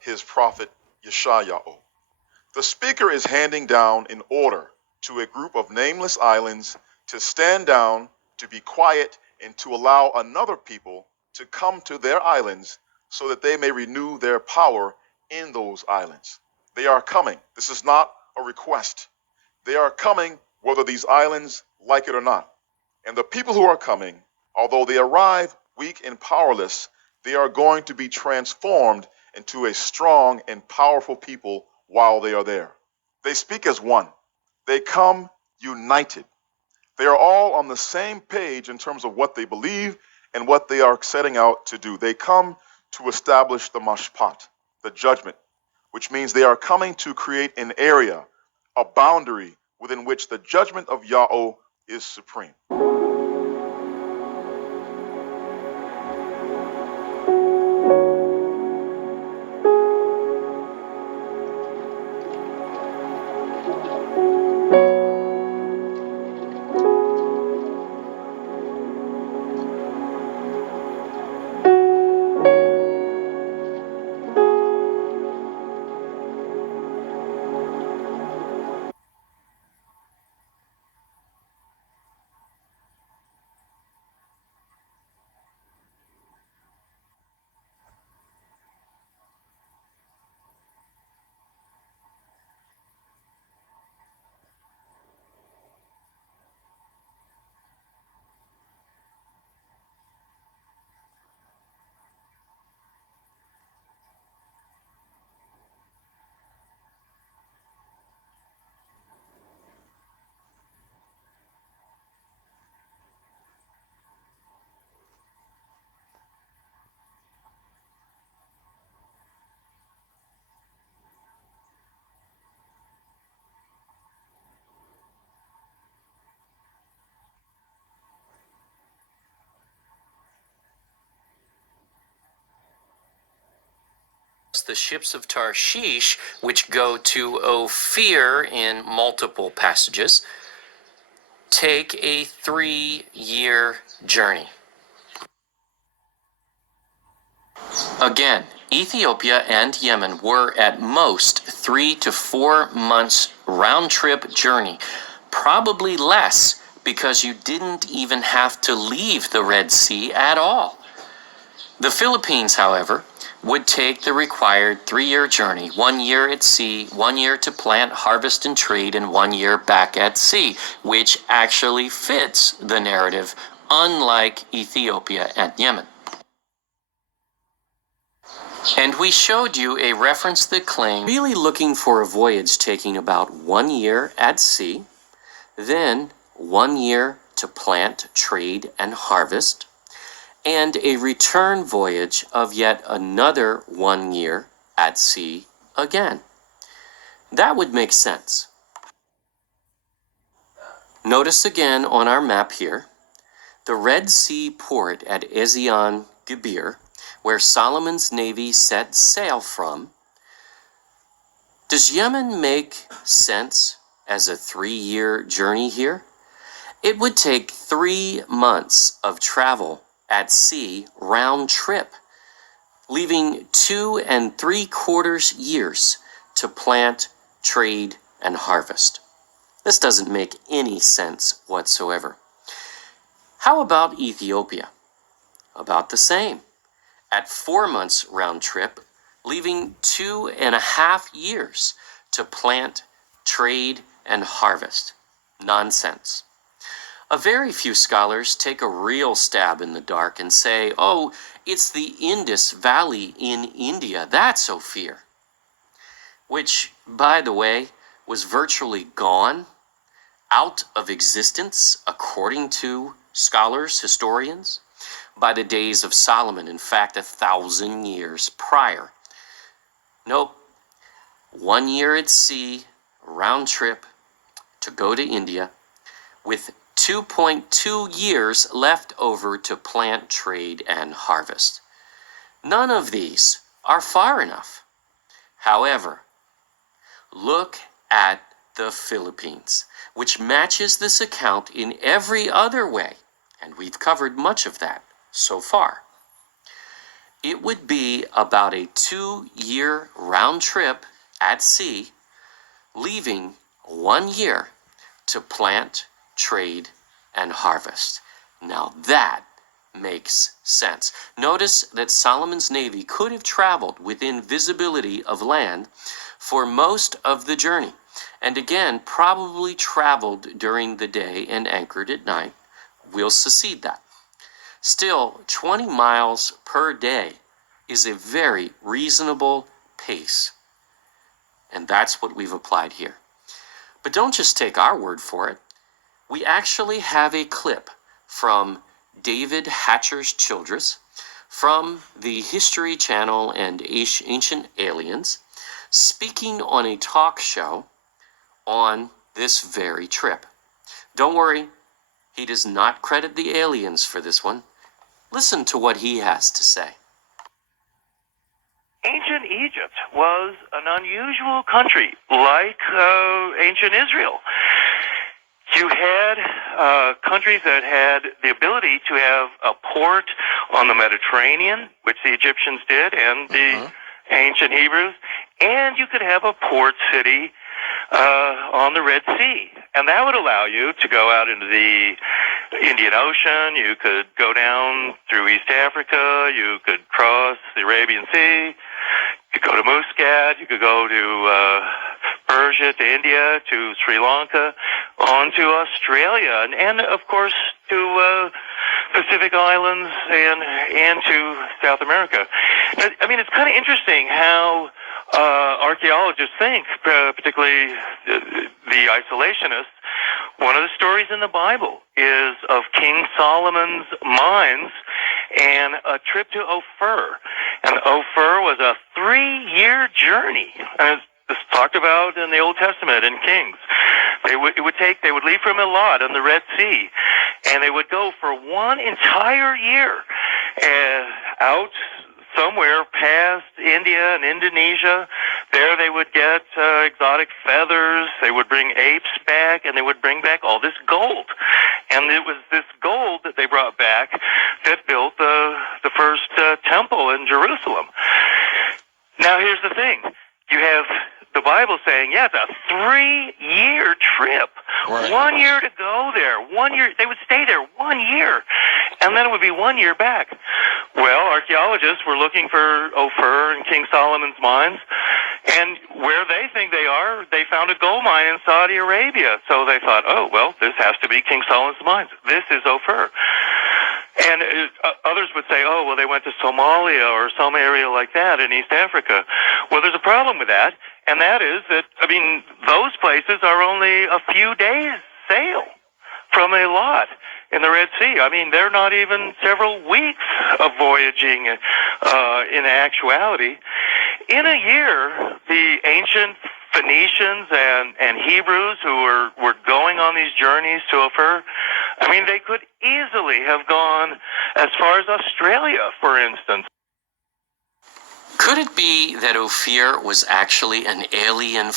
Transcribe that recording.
his prophet Yeshayahu. The speaker is handing down an order to a group of nameless islands to stand down, to be quiet, and to allow another people to come to their islands so that they may renew their power in those islands. They are coming. This is not a request. They are coming whether these islands like it or not. And the people who are coming, although they arrive weak and powerless, they are going to be transformed into a strong and powerful people while they are there. They speak as one. They come united. They are all on the same page in terms of what they believe and what they are setting out to do. They come to establish the mashpat, the judgment, which means they are coming to create an area, a boundary within which the judgment of Yahweh is supreme. The ships of Tarshish, which go to Ophir in multiple passages, take a 3-year journey. Again, Ethiopia and Yemen were at most 3 to 4 months round-trip journey, probably less because you didn't even have to leave the Red Sea at all. The Philippines, however, would take the required 3-year journey, 1 year at sea, 1 year to plant, harvest, and trade, and 1 year back at sea, which actually fits the narrative, unlike Ethiopia and Yemen. And we showed you a reference that claimed really looking for a voyage taking about 1 year at sea, then 1 year to plant, trade, and harvest, and a return voyage of yet another 1 year at sea again. That would make sense. Notice again on our map here, the Red Sea port at Ezion Geber, where Solomon's navy set sail from. Does Yemen make sense as a 3-year journey here? It would take 3 months of travel at sea round trip, leaving 2 3/4 years to plant, trade, and harvest. This doesn't make any sense whatsoever. How about Ethiopia? About the same. At 4 months round trip, leaving 2.5 years to plant, trade, and harvest. Nonsense. A very few scholars take a real stab in the dark and say, oh, it's the Indus Valley in India, that's Ophir. Which, by the way, was virtually gone, out of existence, according to scholars, historians, by the days of Solomon, in fact, 1,000 years prior. Nope. 1 year at sea, round trip, to go to India, with 2.2 years left over to plant, trade, and harvest. None of these are far enough. However, look at the Philippines, which matches this account in every other way, and we've covered much of that so far. it would be about a 2-year round trip at sea, leaving 1 year to plant, trade, and harvest. Now that makes sense. Notice that Solomon's navy could have traveled within visibility of land for most of the journey, and again, probably traveled during the day and anchored at night. We'll secede that. Still, 20 miles per day is a very reasonable pace, and that's what we've applied here. But don't just take our word for it. We actually have a clip from David Hatcher's Childress from the History Channel and Ancient Aliens, speaking on a talk show on this very trip. Don't worry, he does not credit the aliens for this one. Listen to what he has to say. Ancient Egypt was an unusual country, like ancient Israel. You had countries that had the ability to have a port on the Mediterranean, which the Egyptians did, and the ancient Hebrews, and you could have a port city on the Red Sea. And that would allow you to go out into the Indian Ocean, you could go down through East Africa, you could cross the Arabian Sea, you could go to Muscat, you could go to Persia, to India, to Sri Lanka, on to Australia, and of course to Pacific Islands and to South America. I mean, it's kind of interesting how archaeologists think, particularly the isolationists. One of the stories in the Bible is of King Solomon's mines and a trip to Ophir. And Ophir was a 3-year journey. And it's talked about in the Old Testament in Kings. They would leave from Elad on the Red Sea, and they would go for 1 entire year out somewhere past India and Indonesia. There they would get exotic feathers, they would bring apes back, and they would bring back all this gold. And it was this gold that they brought back that built the first temple in Jerusalem. Now here's the thing. You have the Bible saying, yeah, it's a 3-year trip. Right. 1 year to go there. 1 year. They would stay there 1 year. And then it would be 1 year back. Well, archaeologists were looking for Ophir and King Solomon's mines. And where they think they are, they found a gold mine in Saudi Arabia. So they thought, oh, well, this has to be King Solomon's mines. This is Ophir. And others would say, oh, well, they went to Somalia or some area like that in East Africa. Well, there's a problem with that, and that is that, I mean, those places are only a few days' sail from a lot in the Red Sea. I mean, they're not even several weeks of voyaging in actuality. In a year, the ancient Phoenicians and Hebrews who were going on these journeys to Ophir, I mean, they could easily have gone as far as Australia, for instance. Could it be that Ophir was actually an alien